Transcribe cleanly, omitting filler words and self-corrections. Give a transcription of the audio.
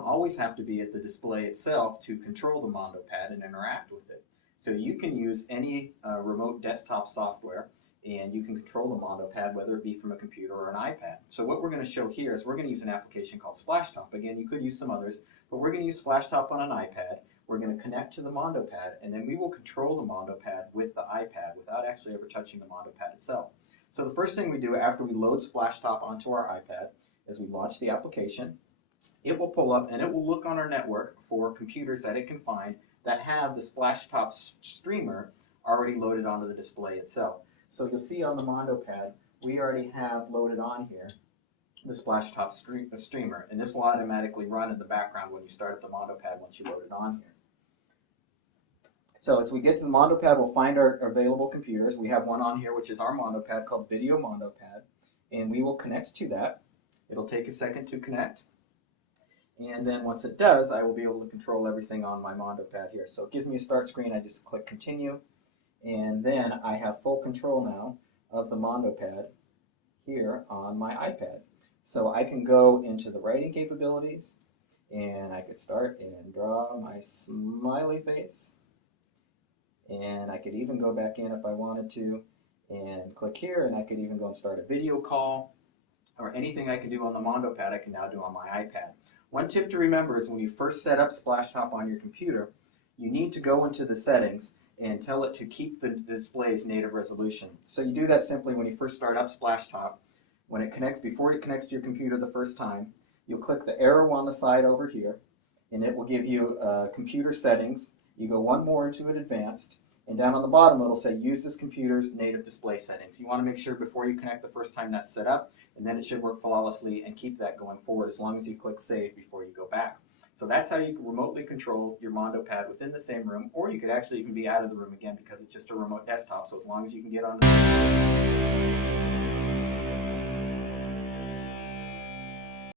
don't always have to be at the display itself to control the Mondopad and interact with it. So you can use any remote desktop software and you can control the Mondopad, whether it be from a computer or an iPad. So what we're going to show here is we're going to use an application called Splashtop. Again, you could use some others, but we're going to use Splashtop on an iPad. We're going to connect to the Mondopad, and then we will control the Mondopad with the iPad without actually ever touching the Mondopad itself. So the first thing we do after we load Splashtop onto our iPad is we launch the application. It will pull up and it will look on our network for computers that it can find that have the Splashtop streamer already loaded onto the display itself. So you'll see on the Mondopad, we already have loaded on here the Splashtop streamer, and this will automatically run in the background when you start up the Mondopad once you load it on here. So as we get to the Mondopad, we'll find our available computers. We have one on here which is our Mondopad called Video Mondopad, and we will connect to that. It'll take a second to connect, and then once it does, I will be able to control everything on my Mondopad here. So it gives me a start screen. I just click continue. And then I have full control now of the Mondopad here on my iPad. So I can go into the writing capabilities, and I could start and draw my smiley face. And I could even go back in if I wanted to and click here, and I could even go and start a video call, or anything I can do on the Mondopad I can now do on my iPad. One tip to remember is when you first set up Splashtop on your computer, you need to go into the settings and tell it to keep the display's native resolution. So you do that simply when you first start up Splashtop. When it connects, before it connects to your computer the first time, you'll click the arrow on the side over here, and it will give you computer settings. You go one more into it, advanced, and down on the bottom it'll say use this computer's native display settings. You want to make sure before you connect the first time that's set up, and then it should work flawlessly and keep that going forward as long as you click save before you go back. So that's how you can remotely control your Mondopad within the same room, or you could actually even be out of the room again because it's just a remote desktop, so as long as you can get onto the